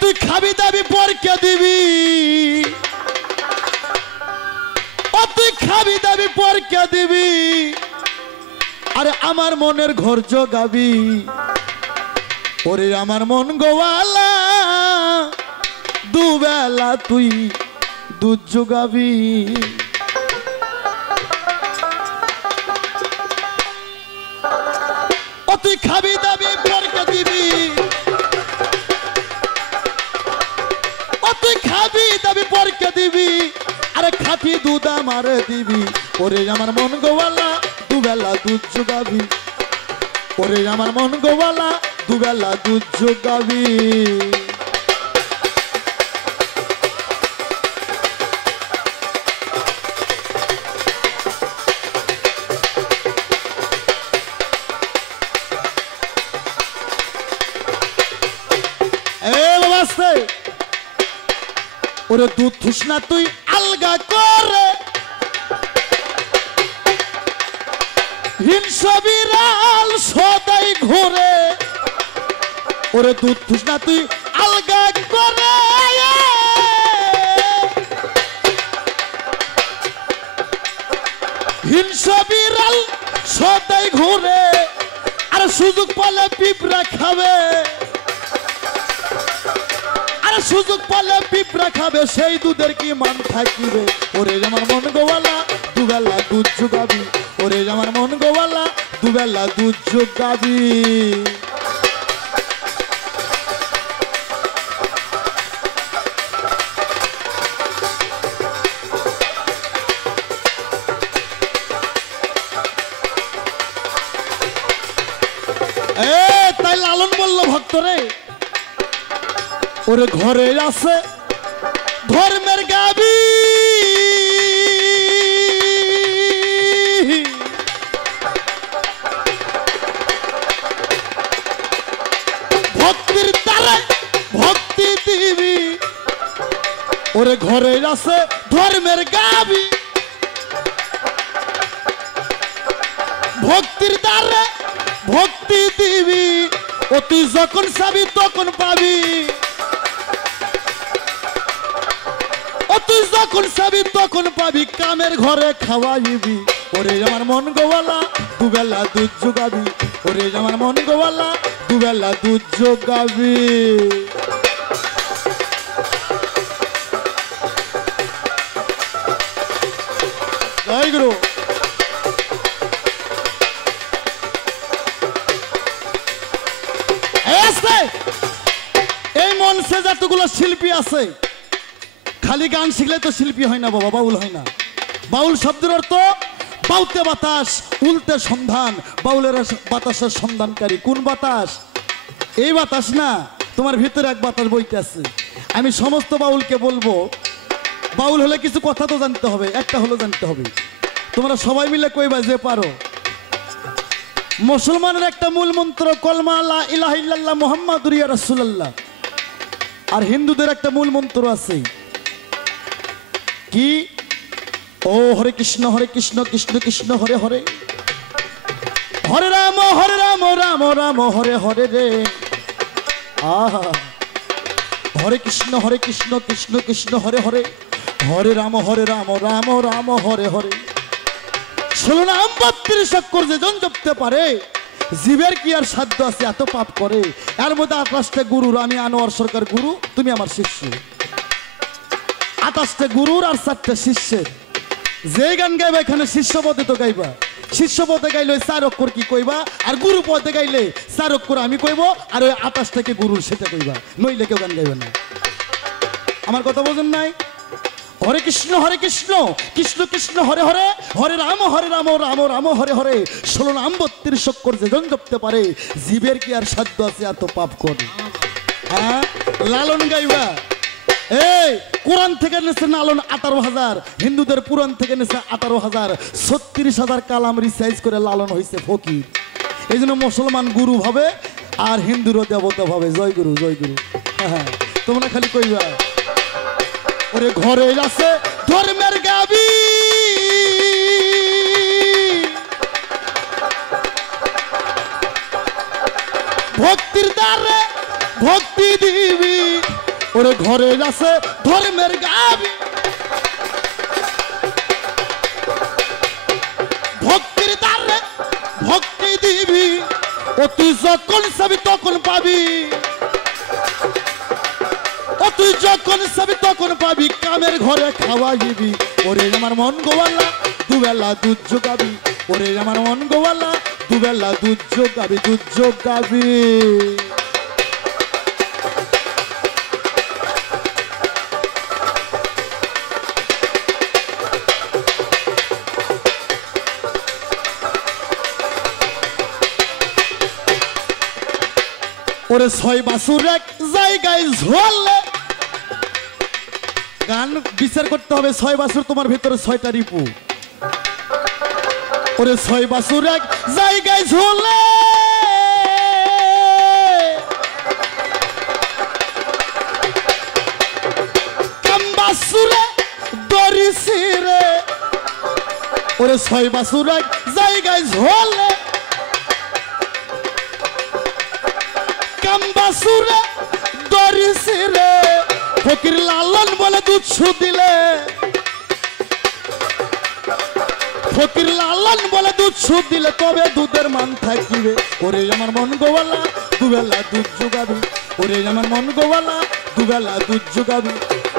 তুই খাবি দাবি পরকে দিবি, ও তুই খাবি দাবি পরকে দিবি, আরে আমার মনের ঘর জগাবি। ওরে আমার মন গোয়ালা দুবেলা তুই দুধ জোগাবি। ও তুই খাবি দাবি পরকে দিবি, ও তুই খাবি দাবি পরকে দিবি, আরে খাঁটি দুধ আমারে দিবি। ওরে আমার মন গোয়ালা দুবেলা দুধ জোগাবি, ওরে আমার মন গোয়ালা দুবেলা দুধ জোগাবি। ওরে দুধ থুস না তুই আলগা করে, হিংস বিড়াল সদাই ঘুরে। ওরে দুধ থুস না তুই আলগা করে, হিংস বিড়াল সদাই ঘুরে, আর সুযোগ পালে পিঁপড়া খাবে, সুযোগ পালে পিঁপড়া খাবে, সেই দুধের কি মান থাকিবে। ওরে আমার মন গোয়ালা দুবেলা দুধ জোগাবি, ওরে আমার মন গোয়ালা দুবেলা দুধ জোগাবি। তাই লালন বলল ভক্তরে, ওরে ঘরে আছে ধর্মের গাবি, ভক্তির দ্বারা ভক্তি দিবি। ওরে ঘরে আছে ধর্মের গাবি, ভক্তির দ্বারা ভক্তি দিবি। ও তুই যখন চাবি তখন পাবি, তুই যখন চাবি তখন পাবি, কামের ঘরে খাওয়াইবি। ওরে আমার মন গোয়ালা দুবেলা দুধ জোগাবি, ওরে আমার মন গোয়ালা দুবেলা দুধ জোগাবি। জয় গুরু। এই মঞ্চে যতগুলো শিল্পী আছে, খালি গান শিখলে তো শিল্পী হয় না বাবা, বাউল হয় না। বাউল শব্দের অর্থ বাউতে বাতাস, উল্টে সন্ধান। বাউলের বাতাসের সন্ধানকারী। কোন বাতাস? এই বাতাস না, তোমার ভিতরে এক বাতাস বইতে আছে। আমি সমস্ত বাউলকে বলবো, বাউল হলে কিছু কথা তো জানতে হবে, একটা হলো জানতে হবে। তোমরা সবাই মিলে কইবা যে পারো। মুসলমানের একটা মূল মন্ত্র কলমা লা ইলাহা ইল্লাল্লাহ মুহাম্মাদুর রাসূলুল্লাহ। আর হিন্দুদের একটা মূল মন্ত্র আছে কি? ও হরে কৃষ্ণ কৃষ্ণ কৃষ্ণ হরে হরে, হরে রাম রাম রাম হরে হরে রে। আহা, হরে কৃষ্ণ কৃষ্ণ কৃষ্ণ হরে হরে, হরে রাম রাম রাম হরে হরে। 16 নাম 32 অক্ষর যে জন জপতে পারে, জীবের কি আর সাধ্য আছে এত পাপ করে। এর মধ্যে 28টা গুরুর, আমি আনোয়ার সরকার গুরু, তুমি আমার শিষ্য। 28টা গুরুর আর 4টা শিষ্যের। যে গান গাইবা এখানে শিষ্য পদে তো গাইবা, শিষ্য পদে গাইলে 4 অক্ষর কি কইবা, আর গুরু পদে গাইলে 4 অক্ষর আমি কইব, আর ওই 28টাকে গুরুর সেটা কইবা, নইলে কেউ গান গাইবে না। আমার কথা বোঝেন নাই? হরে কৃষ্ণ কৃষ্ণ কৃষ্ণ হরে হরে, হরে রাম রাম রাম হরে হরে। 16 নাম 32 অক্ষর যে জন জপতে পারে, জীবের কি আর সাধ্য আছে এত পাপ করে। হ্যাঁ, লালন গাইবা। এই কোরআন থেকে নেছে লালন 18,000, হিন্দুদের পুরাণ থেকে নেছে 18,000, 36,000 কালাম রিসাইজ করে লালন হয়েছে ফকির। এই জন্য মুসলমান গুরু ভাবে আর হিন্দুরও দেবতা ভাবে। জয় গুরু জয় গুরু। হ্যাঁ, তোমরা খালি কইবা ওরে ঘরে আছে ধর্মের গাবি, ভক্তির দ্বারে ভক্তি দিবি। ওরে ঘরে আছে ধর্মের গাবি ভক্তির দ্বারে ভক্তি দিবি ও তুই যখন চাবি তখন পাবি ও তুই যখন চাবি তখন পাবি কামের ঘরে খাওয়াইবি ওরে আমার মন গোয়ালা দুবেলা দুধ যোগাবি ওরে আমার মন গোয়ালা দুবেলা দুধ যোগাবি দুধ যোগাবি ওরে ছয় বাসুর এক জায়গায় ঝোলে গান বিচার করতে হবে ছয় বাসুর তোমার ভিতরে ছয়টা রিপু ওরে ছয় বাসুর এক জায়গায় ঝোলে কামবাসুরে দরিসি রে ওরে ছয় বাসুর এক জায়গায় ঝোলে কামবাসুরে দরিসি রে ফকির লালন বলে দুধ দিলে ফকির লালন বলে দুধ দিলে তবে দুধের মান থাকিবে ওরে আমার মন গোয়ালা দুবেলা দুধ যোগাবি ওরে আমার মন গোয়ালা দুবেলা দুধ যোগাবি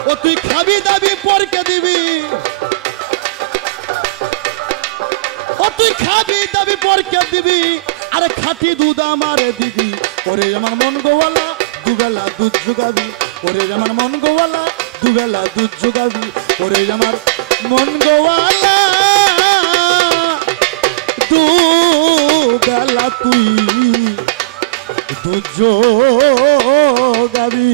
ও তুই খাবি দাবি পরকে দিবি ও তুই খাবি দাবি পরকে দিবি আরে খাঁটি দুধ আমারে দিবি ওরে আমার মন গোয়ালা দুবেলা দুধ যোগাবি ওরে আমার মন গোয়ালা দুবেলা দুধ যোগাবি ওরে আমার মন গোয়ালা দুবেলা তুই দুধ যোগাবি